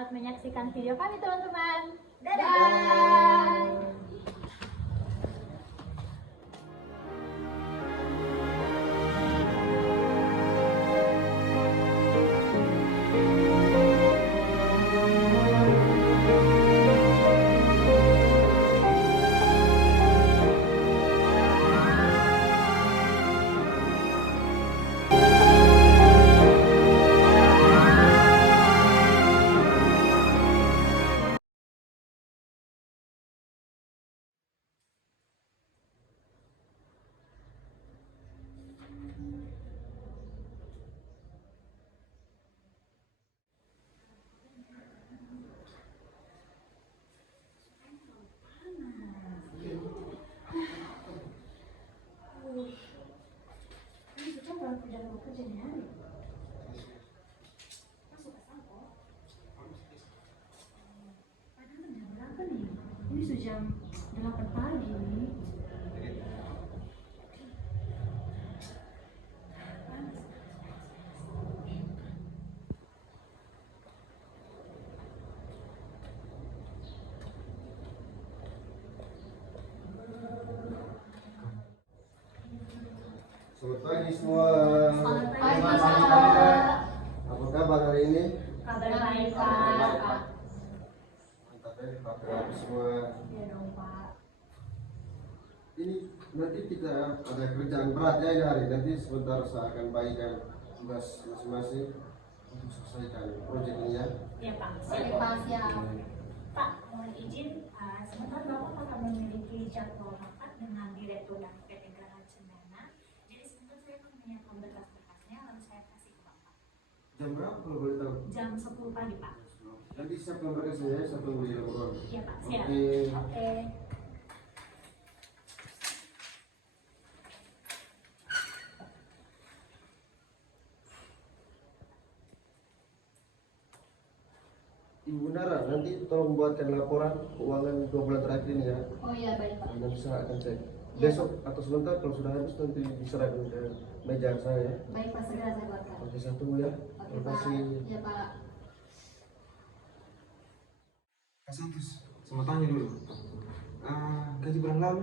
selamat menyaksikan video kami teman-teman. Dadah. Bye. Ini sudah jam 8 pagi. Selamat pagi semua. Selamat pagi, Pak. Apa kabar hari ini? Kabar baik, Pak. Mantap ya, Pak. Semua. Iya dong, Pak. Ini nanti kita ada kerjaan berat ya ini hari. Nanti sebentar saya akan bagikan tugas masing-masing untuk selesaikan proyek ini ya. Iya, Pak. Siap. Pak, mohon izin, sebentar Bapak akan memiliki jadwal rapat dengan Direktur dan PT Garaj Cendana. Jadi sebentar saya akan menyiapkan berkas-berkasnya, lalu saya kasih ke Bapak. Jam berapa kalau boleh tahu? Jam 10 pagi, Pak. Nanti siapkan berkasnya ya, saya tunggu di laporan. Iya, Pak. Siap. Oke. Ibu Nara, nanti tolong buatkan laporan keuangan 2 bulan terakhir ini ya. Oh iya, baik, Pak. Nanti saya akan cek. Besok atau sebentar kalau sudah habis nanti diserahkan ke meja saya ya. Baik, Pak. Segera saya buatkan. Oke, saya tunggu ya. Oke, Terima Pak. kasih. Iya, Pak. Kak Santos, saya mau tanya dulu. Gaji bulan lalu,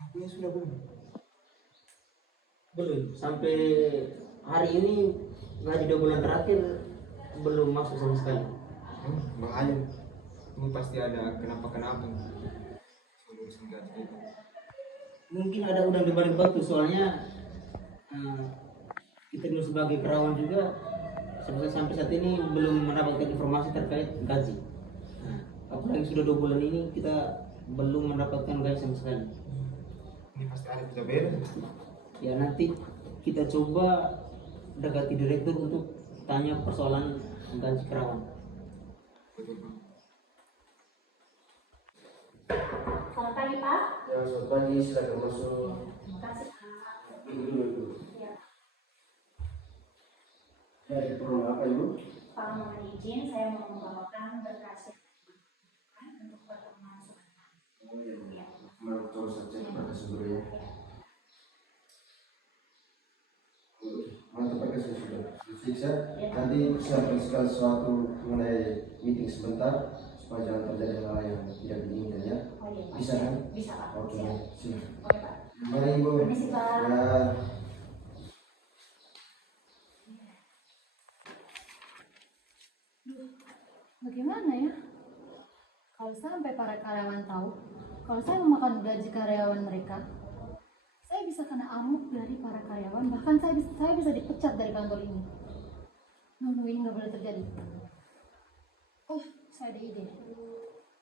akunya sudah belum? Belum, sampai hari ini gaji 2 bulan terakhir belum masuk sama sekali. Bahaya. Ini pasti ada kenapa-kenapa. Urusan gaji itu. Mungkin ada udang di balik batu, soalnya kita dulu sebagai karyawan juga sampai saat ini belum mendapatkan informasi terkait gaji. Apalagi sudah 2 bulan ini kita belum mendapatkan gaji sama sekali. Ini pasti ada tidak beres. Ya nanti kita coba dekati direktur untuk tanya persoalan gaji karyawan. Betul, Pak. Selamat pagi, Pak. Ya, selamat pagi, silakan masuk. Terima kasih, Pak. Dulu. Ya. Dari perlu apa Ibu? Pak, mohon izin saya mau membawakan berkas yang untuk pertemuan sebentar. Oh iya. Mau terus saja berkas dulu ya. Mantap berkasnya sudah diperiksa. Nanti siapkan segala sesuatu mengenai meeting sebentar supaya jangan terjadi hal yang tidak diinginkan ya. Oh iya, Pak. Bisa kan? Bisa, Pak. Oke, Siap. silakan. Oke, Pak. Mari Ibu. Permisi, Pak. Ya. Bagaimana ya? Kalau sampai para karyawan tahu, kalau saya memakan gaji karyawan mereka, saya bisa kena amuk dari para karyawan, bahkan saya bisa dipecat dari kantor ini. Ini nggak boleh terjadi. Oh, saya ada ide.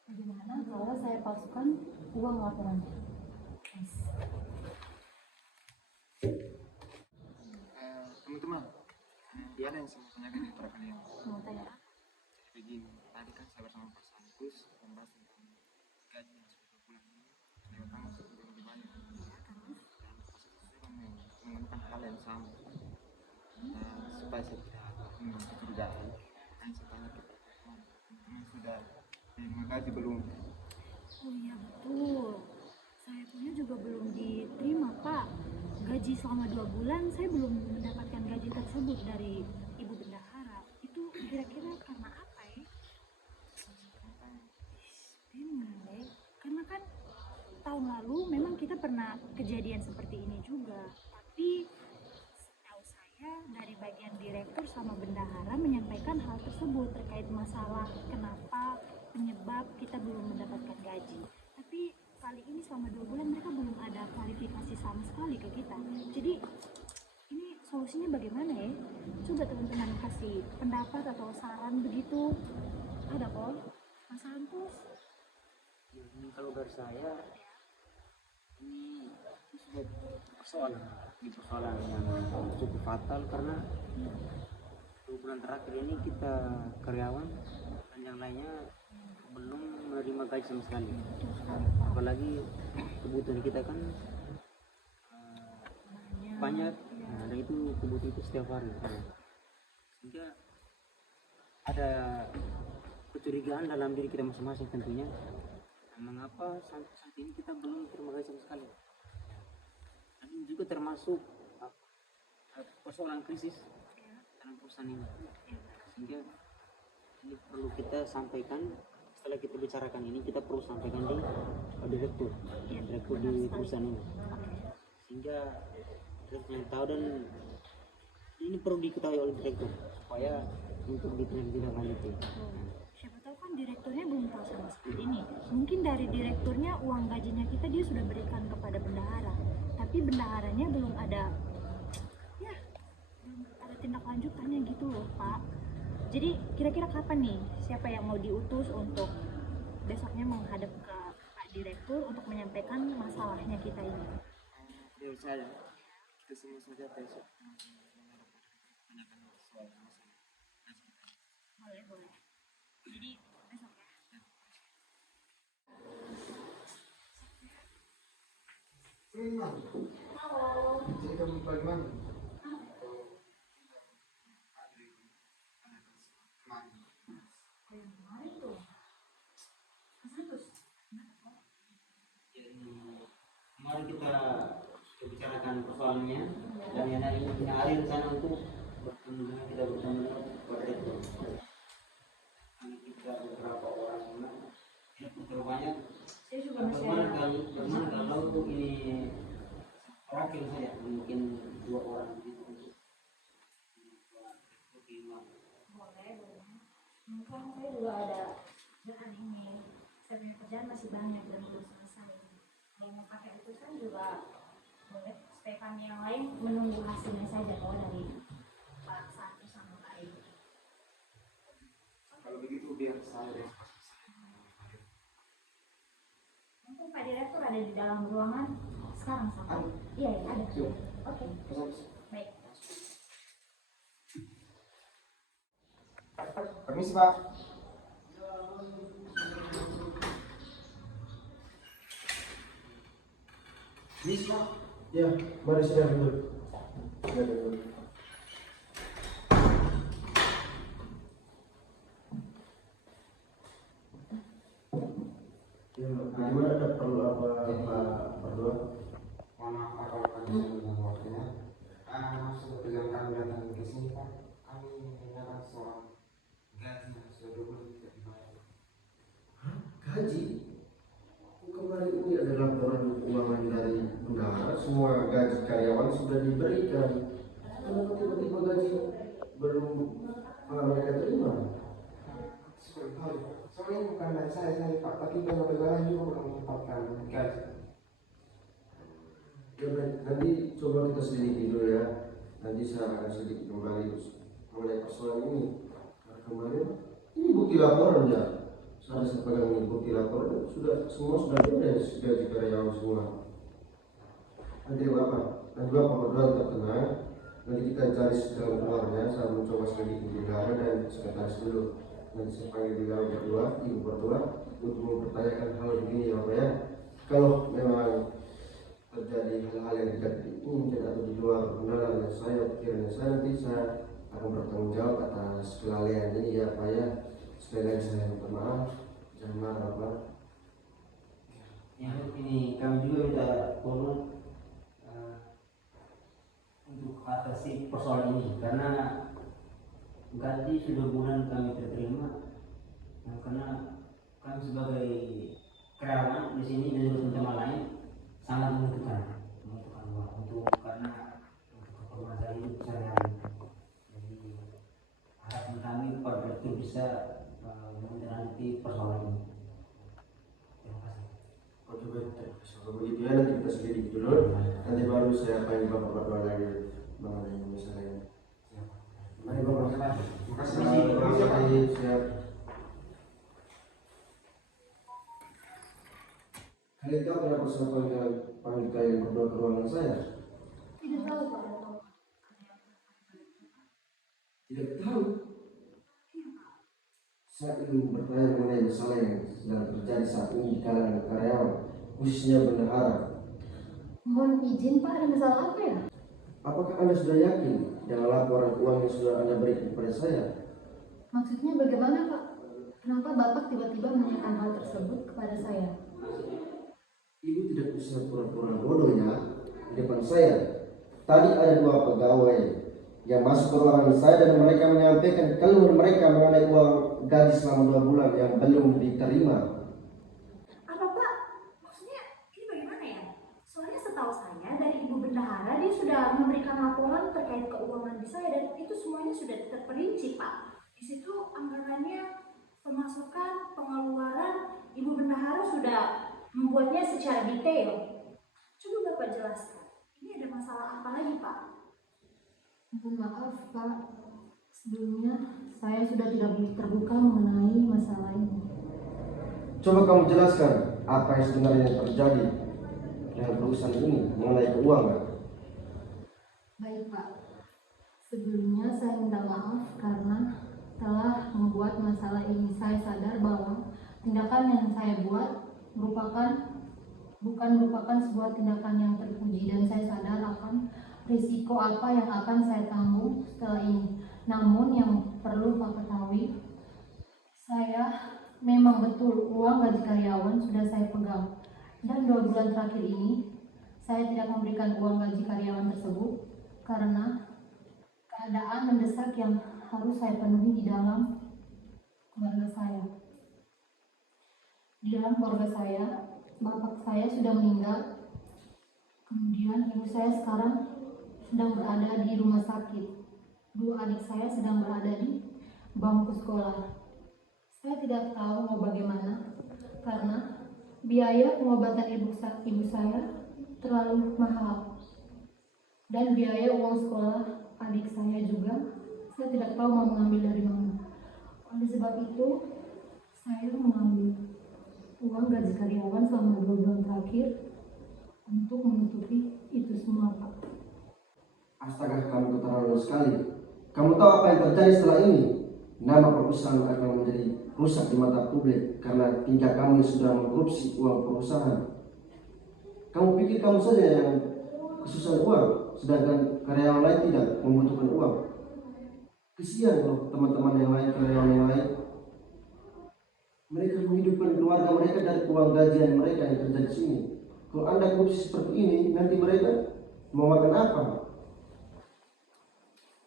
Bagaimana kalau saya palsukan uang laporannya? Yes. Teman-teman, dia ada yang saya mau tanyakan di para kalian. Mau tanya? Jadi begini, tadi kan saya bersama Pak Santus membahas tentang gaji yang sudah bulan ini. Lewat tanggal sebelum lebih banyak. Dan Pak Santus juga mengeluhkan hal yang sama. Supaya saya tidak mengundang kecurigaan, hanya saya tanya ke teman-teman sudah menerima gaji belum? Oh iya betul. Saya punya juga belum diterima, Pak. Gaji selama 2 bulan saya belum mendapatkan gaji tersebut dari Ibu Bendahara. Itu kira-kira karena apa ya? kan tahun lalu memang kita pernah kejadian seperti ini juga, tapi setahu saya dari bagian direktur sama bendahara menyampaikan hal tersebut terkait masalah kenapa penyebab kita belum mendapatkan gaji. Tapi kali ini selama 2 bulan mereka belum ada klarifikasi sama sekali ke kita. Jadi ini solusinya bagaimana ya? Coba teman-teman kasih pendapat atau saran begitu. Ada kok, Mas Santos. Ini kalau dari saya ini sudah persoalan yang cukup fatal karena 2 bulan terakhir ini kita karyawan dan yang lainnya belum menerima gaji sama sekali. Apalagi kebutuhan kita kan banyak, dan itu kebutuhan itu setiap hari. Sehingga ada kecurigaan dalam diri kita masing-masing tentunya. Mengapa saat ini kita belum terima gaji sama sekali? Dan ini juga termasuk persoalan krisis dalam perusahaan ini. Sehingga ini perlu kita sampaikan. Setelah kita bicarakan ini, kita perlu sampaikan di direktur di perusahaan ini. Sehingga direktur yang tahu, dan ini perlu diketahui oleh direktur supaya untuk ditindaklanjuti. Siapa tahu kan direkturnya belum tahu sama sekali ini. Mungkin dari direkturnya uang gajinya kita dia sudah berikan kepada bendahara, tapi bendaharanya belum ada tindak lanjutannya gitu loh Pak. Jadi kira-kira kapan nih siapa yang mau diutus untuk besoknya menghadap ke Pak Direktur untuk menyampaikan masalahnya kita ini? Menurut saya kita semua saja besok menanyakan soal masalah. Boleh. Jadi besok ya. Halo. Jadi kamu bagaimana? Kemarin kita bicarakan persoalannya, dan yang ada rencana untuk bertemu dengan Pak Direktur. Karena kita beberapa orang tidak terlalu banyak. Saya juga masih Bagaimana kalau ini terakhir saja, mungkin 2 orang gitu untuk boleh. Mungkin saya juga ada dengan ini. Saya punya kerjaan masih banyak dan belum selesai. Kalau mau pakai utusan juga boleh, supaya kami yang lain menunggu hasilnya saja kalau dari Pak Satu sama Pak Ibu. Kalau begitu biar saya deh. Mungkin Pak Direktur ada di dalam ruangan sekarang sama. Iya ada. Oke. Baik. Permisi Pak. Bisa. Ya, mari sudah duduk. Ya, bagaimana, ada perlu apa berdua? Mohon maaf Pak kalau kami dengan waktunya. Maksud tujuan kami datang ke sini Pak, kami mendapat soal gaji yang sudah 2 bulan tidak dibayar. Gaji? Kemarin ini ada laporan keuangan dari bendahara, semua gaji karyawan sudah diberikan. Kenapa tiba-tiba gaji belum mereka terima? Sudah tahu. Soalnya ini bukan dari saya Pak, tapi banyak negara juga belum mendapatkan gaji. Ya baik, nanti coba kita selidiki dulu ya. Nanti saya akan sedikit kembali mengenai persoalan ini. Karena kemarin ini bukti laporan ya. Saya pegang ini bukti laporan semua sudah beres gaji karyawan semua. Nanti bapak berdua tetap tenang. Nanti kita cari jalan keluarnya. Saya mencoba sedikit bendahara dan sekretaris dulu. Nanti saya panggil beliau berdua, ibu berdua untuk mempertanyakan hal begini ya Bapak ya. Kalau memang terjadi hal-hal yang tidak diinginkan atau di luar pengenalan saya, pikiran saya, nanti saya akan bertanggung jawab atas kelalaian ini ya Pak ya. Sekali lagi saya minta maaf, jangan marah Bapak. yang ini kami juga minta tolong untuk atasi persoalan ini, karena gaji sudah bulan kami terima, karena kami sebagai karyawan di sini dan juga tempat lain sangat membutuhkan uang untuk karena untuk keperluan saya hidup sehari-hari. Jadi harapan kami Pak Direktur bisa menindaklanjuti persoalan ini. Terima kasih. Oke baik, kalau begitu ya nanti kita selidiki dulu. Nanti baru saya panggil Bapak berdua lagi mengenai masalah ini. Mari Bapak. Terima kasih. Terima kasih. Siap. Kalian tahu kenapa saya panggil kalian berdua ke ruangan saya? Tidak tahu Pak. Tidak tahu. Saya ingin bertanya mengenai masalah yang sedang terjadi saat ini di kalangan karyawan, khususnya bendahara. Mohon izin Pak, ada masalah apa ya? Apakah Anda sudah yakin dengan laporan uang yang sudah Anda berikan kepada saya? Maksudnya bagaimana Pak? Kenapa Bapak tiba-tiba menanyakan hal tersebut kepada saya? Ibu tidak usah pura-pura bodoh ya di depan saya. Tadi ada 2 pegawai yang masuk ke ruangan saya dan mereka menyampaikan keluhan mereka mengenai uang gaji selama 2 bulan yang belum diterima. Apa Pak? Maksudnya ini bagaimana ya? Soalnya setahu saya dari Ibu Bendahara dia sudah memberikan laporan terkait keuangan di saya dan itu semuanya sudah terperinci Pak. Di situ anggarannya, pemasukan, pengeluaran, Ibu Bendahara sudah membuatnya secara detail. Coba Bapak jelaskan. Ini ada masalah apa lagi Pak? Mohon maaf Pak, sebelumnya saya sudah tidak terbuka mengenai masalah ini. Coba kamu jelaskan apa yang sebenarnya terjadi dengan perusahaan ini mengenai keuangan. Baik Pak, sebelumnya saya minta maaf karena telah membuat masalah ini. Saya sadar bahwa tindakan yang saya buat bukan merupakan sebuah tindakan yang terpuji dan saya sadar akan risiko apa yang akan saya tanggung setelah ini. Namun yang perlu Pak ketahui, saya memang betul uang gaji karyawan sudah saya pegang dan 2 bulan terakhir ini saya tidak memberikan uang gaji karyawan tersebut karena keadaan mendesak yang harus saya penuhi di dalam keluarga saya. Di dalam keluarga saya, bapak saya sudah meninggal. Kemudian ibu saya sekarang sedang berada di rumah sakit. 2 adik saya sedang berada di bangku sekolah. Saya tidak tahu mau bagaimana karena biaya pengobatan ibu saya terlalu mahal. Dan biaya uang sekolah adik saya juga saya tidak tahu mau mengambil dari mana. Oleh sebab itu, saya mengambil uang gaji karyawan selama 2 bulan terakhir untuk menutupi itu semua Pak. Astaga, kamu keterlaluan sekali. Kamu tahu apa yang terjadi setelah ini? Nama perusahaan akan menjadi rusak di mata publik karena tingkah kamu yang sudah mengkorupsi uang perusahaan. Kamu pikir kamu saja yang kesusahan uang, sedangkan karyawan lain tidak membutuhkan uang. Kesian loh teman-teman yang lain, karyawan yang lain. Mereka menghidupkan keluarga mereka dari uang gajian mereka yang kerja di sini. Kalau Anda korupsi seperti ini, nanti mereka mau makan apa?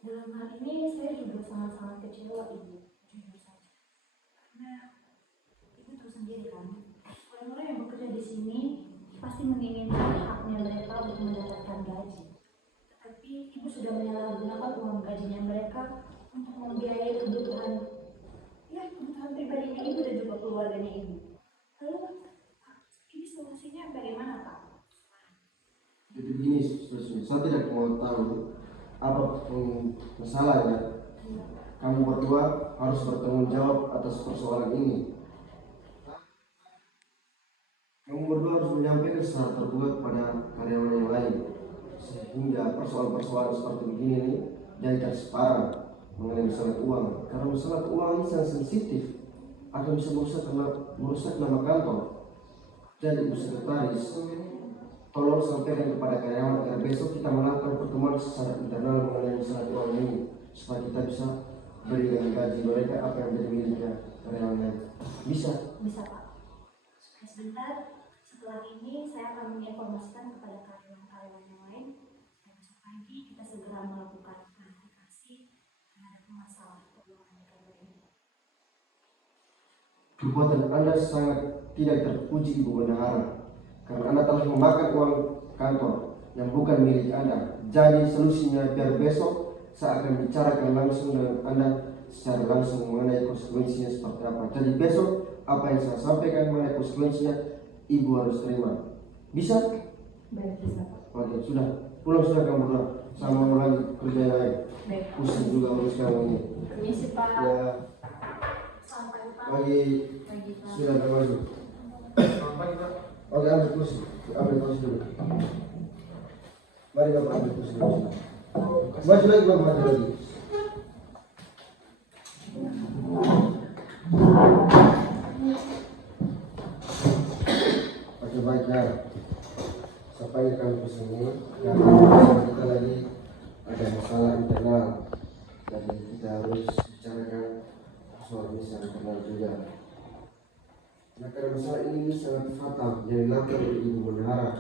Dalam hal ini saya juga sangat-sangat kecewa Ibu, jujur saja. Karena Ibu tahu sendiri kan, orang-orang yang bekerja di sini pasti menginginkan haknya mereka untuk mendapatkan gaji. Tetapi Ibu sudah menyalahgunakan uang gajinya mereka untuk membiayai kebutuhan pribadinya Ibu dan juga keluarganya Ibu. Lalu Pak, ini solusinya bagaimana Pak? Jadi begini, saya tidak mau tahu apa masalahnya. Kamu berdua harus bertanggung jawab atas persoalan ini. Kamu berdua harus menyampaikan secara terbuka kepada karyawan yang lain, sehingga persoalan-persoalan seperti begini ini jadi transparan mengenai masalah uang. Karena masalah uang ini sangat sensitif, akan bisa merusak nama kantor. Jadi Ibu Sekretaris, tolong sampaikan kepada karyawan agar besok kita melakukan pertemuan secara internal mengenai masalah uang ini, supaya kita bisa berikan gaji mereka apa yang menjadi miliknya karyawan lain. Bisa? Bisa Pak. Supaya sebentar setelah ini saya akan menginformasikan kepada karyawan-karyawan yang lain supaya besok pagi kita segera melakukan klarifikasi terhadap masalah keuangan di kantor ini. Perbuatan Anda sangat tidak terpuji Ibu Bendahara, karena Anda telah memakan uang kantor yang bukan milik Anda. Jadi solusinya biar besok saya akan bicarakan langsung dengan Anda secara langsung mengenai konsekuensinya seperti apa. Jadi besok apa yang saya sampaikan mengenai konsekuensinya Ibu harus terima. Bisa? Baik, bisa Pak. Oke, sudah. Pulang sudah kamu pulang. Saya mau lagi kerja yang lain. Baik. Pusing juga urus kamu ini. Permisi Pak. Ya, Sampai Pak. lagi Pagi Pak. sudah bermasuk. Oke, ambil kursi. Ambil kursi dulu. Mari Bapak ambil kursi dulu. Maju lagi Bapak, maju lagi. Oke, baik ya. Sampai kami ke sini dan kita lagi ada masalah internal. Jadi kita harus bicarakan soal masalah internal juga. Nah, karena masalah ini sangat fatal yang dilakukan oleh Ibu Bendahara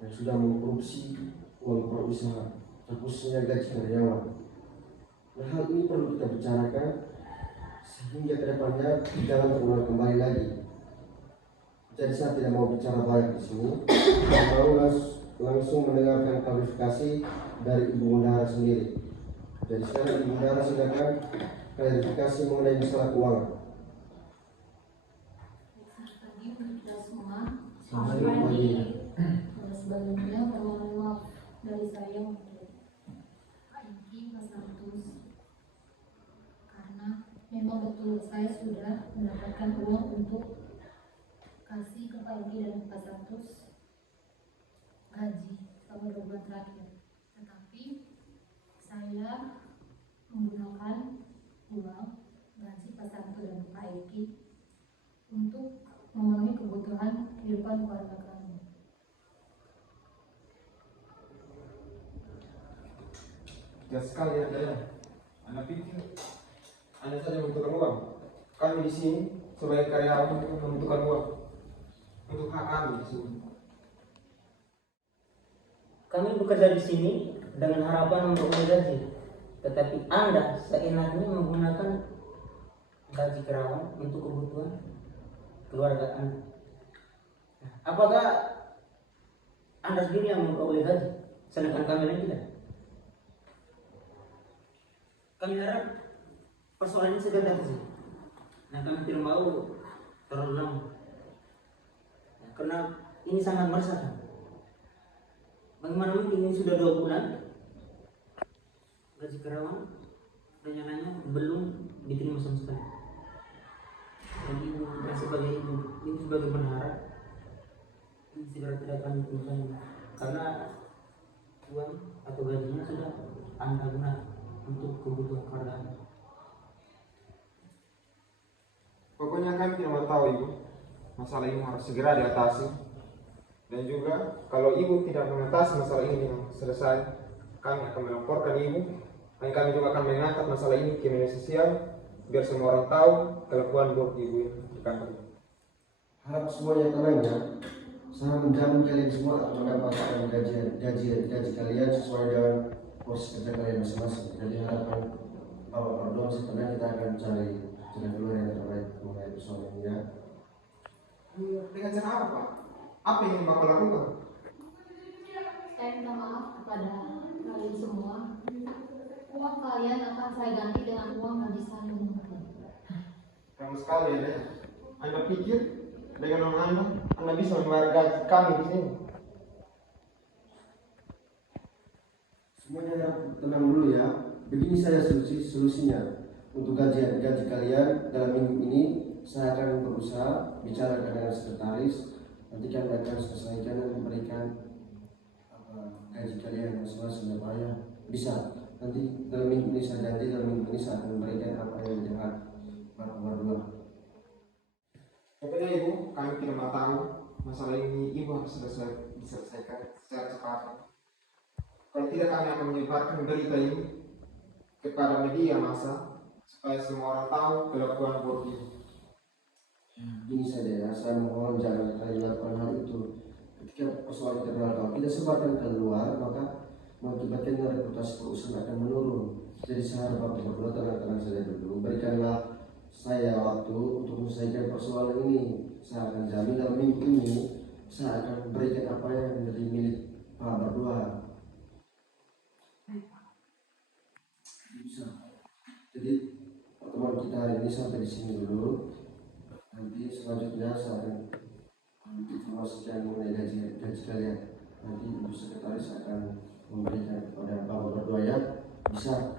yang sudah mengkorupsi uang perusahaan, terkhususnya gaji karyawan. Nah, hal ini perlu kita bicarakan sehingga kedepannya jangan terulang kembali lagi. Jadi saya tidak mau bicara banyak di sini. Saya mau langsung mendengarkan klarifikasi dari Ibu Bendahara sendiri. Jadi sekarang Ibu Bendahara silakan klarifikasi mengenai masalah keuangan. Selamat pagi untuk kita semua. Selamat pagi. Sebelumnya permohonan maaf dari saya untuk Pak Iki, Mas Santus, karena memang betul saya sudah mendapatkan uang untuk kasih ke Pak Iki dan Pak Santus gaji selama 2 bulan terakhir, tetapi saya menggunakan uang gaji Pak Santus dan Pak Iki untuk memenuhi kebutuhan kehidupan keluarga kami. Ya sekali ya. Anda pikir Anda saja membutuhkan uang. Kami di sini sebagai karyawan membutuhkan uang untuk hak kami di sini. Kami bekerja di sini dengan harapan memperoleh gaji, tetapi Anda seenaknya menggunakan gaji karyawan untuk kebutuhan keluarga Anda. Apakah Anda sendiri yang memperoleh gaji, sedangkan kami lain tidak? Kami harap persoalan ini segera selesai. Nah, kami tidak mau terlalu lama, karena ini sangat meresahkan. Bagaimana mungkin ini sudah 2 bulan gaji karyawan rencananya belum diterima sama sekali. Dan ibu sebagai ibu ini sebagai bendahara ini segera tidak akan diterima karena uang atau gajinya sudah Anda gunakan untuk kebutuhan keluarga. Pokoknya kami tidak mau tahu Ibu. Masalah ini harus segera diatasi. Dan juga kalau Ibu tidak mengatasi masalah ini dengan selesai, kami akan melaporkan Ibu. Dan kami juga akan mengangkat masalah ini ke media sosial biar semua orang tahu kelakuan buruk Ibu di kantor. Harap semuanya tenang ya. Saya menjamin kalian semua akan mendapatkan gaji kalian sesuai dengan porsi kerja kalian masing-masing. Jadi harapan Bapak Pardon sebenarnya kita akan cari jalan keluar yang terbaik mengenai persoalan ini ya. Dengan cara apa Pak? Apa yang ingin Bapak lakukan? Saya minta maaf kepada kalian semua. Uang kalian akan saya ganti dengan uang gaji saya nanti. Kamu sekali ya, Anda pikir dengan uang Anda bisa membayar gaji kami di sini? Semuanya tenang dulu ya. Begini saja solusinya. Untuk gaji kalian dalam minggu ini saya akan berusaha bicara dengan sekretaris. Nanti kami akan selesaikan dan memberikan gaji kalian masing-masing ya. Bisa. Nanti dalam minggu ini saya janji, dalam minggu ini saya akan memberikan apa yang jahat Bapak berdua. Pokoknya Ibu, kami tidak mau tahu masalah ini. Ibu harus diselesaikan secara cepat. Kalau tidak kami akan menyebarkan berita ini kepada media massa supaya semua orang tahu kelakuan buruk ini. Ini saja ya, saya mohon jangan kalian lakukan hal itu. Ketika persoalan internal kalau tidak sebarkan keluar, maka mengakibatkan reputasi perusahaan akan menurun. Jadi saya harap Bapak berdua tenang-tenang saja dulu. Berikanlah saya waktu untuk menyelesaikan persoalan ini. Saya akan jamin dalam minggu ini saya akan berikan apa yang menjadi milik Pak berdua. Bisa. Jadi pertemuan kita hari ini sampai di sini dulu. Nanti selanjutnya saya akan informasikan mengenai gaji kalian. Nanti Ibu Sekretaris akan memberikan kepada Bapak berdua ya. Bisa.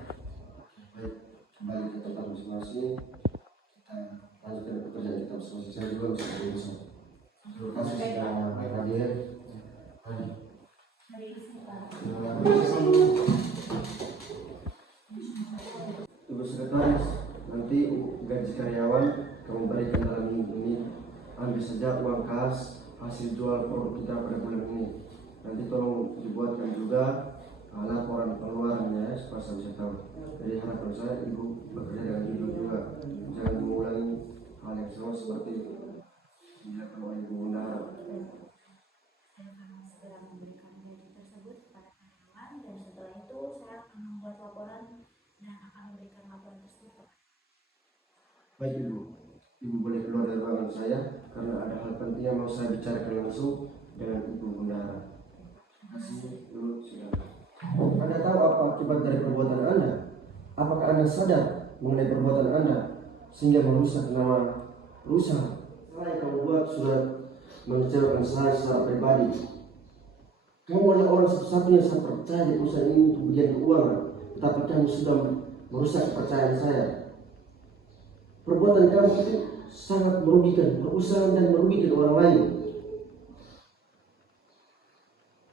Baik, kembali ke tempat masing-masing. Kita lanjutkan pekerjaan kita masing-masing. Saya juga bisa berusaha. Terima kasih sudah hadir. Mari. Ibu Sekretaris, nanti gaji karyawan kamu berikan dalam minggu ini. Ambil saja uang kas hasil jual produk kita pada bulan ini. Nanti tolong dibuatkan juga laporan pengeluarannya supaya saya bisa tahu. Jadi harapan saya Ibu bekerja dengan jujur juga, jangan mengulangi hal yang sama seperti dilakukan oleh Ibu Bendahara. Saya akan segera memberikan gaji tersebut kepada karyawan dan setelah itu saya akan membuat laporan dan akan memberikan laporan tersebut. Baik Ibu boleh keluar dari ruangan saya karena ada hal penting yang mau saya bicarakan langsung dengan Ibu Bendahara. Terima kasih dulu, silakan. Anda tahu apa akibat dari perbuatan Anda? Apakah Anda sadar mengenai perbuatan Anda sehingga merusak nama perusahaan? Saya kamu buat sudah mengecewakan saya secara pribadi. Kamu adalah orang satu-satunya yang saya percaya di perusahaan ini untuk bagian keuangan, tetapi kamu sudah merusak kepercayaan saya. Perbuatan kamu itu sangat merugikan perusahaan dan merugikan orang lain.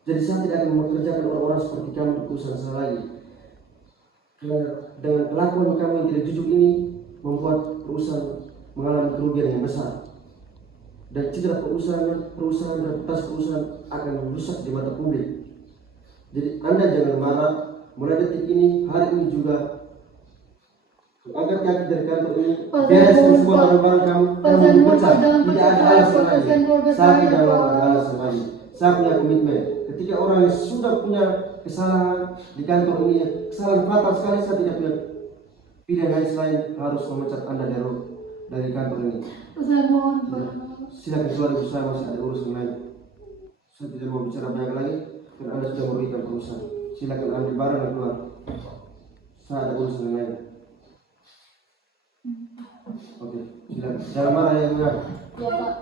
Jadi saya tidak akan mengerjakan orang-orang seperti kamu di perusahaan saya lagi. Karena dengan kelakuan kamu yang tidak jujur ini membuat perusahaan mengalami kerugian yang besar. Dan citra perusahaan dan reputasi perusahaan akan rusak di mata publik. Jadi Anda jangan marah. Mulai detik ini, hari ini juga angkat kaki dari kantor ini, bereskan semua barang-barang kamu dipecat. Tidak ada alasan lagi. Saya tidak mau ada alasan lagi. Saya punya komitmen. Ketika orang yang sudah punya kesalahan di kantor ini, kesalahan fatal sekali, saya tidak punya pilihan lain selain harus memecat Anda dari kantor ini. Silakan keluar, Ibu, saya masih ada urusan lain. Saya tidak mau bicara banyak lagi karena Anda sudah merugikan perusahaan. Silakan ambil barang dan keluar. Saya ada urusan lain. Oke, silakan. Jangan marah ya, Enggak. Ya Pak.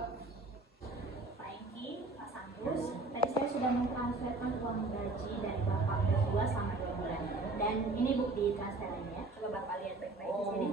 Pak Engki, Pak Santus, tadi saya sudah mentransferkan uang gaji dari Bapak berdua selama 2 bulan. Dan ini bukti transferannya ya. Coba Bapak lihat baik-baik di sini.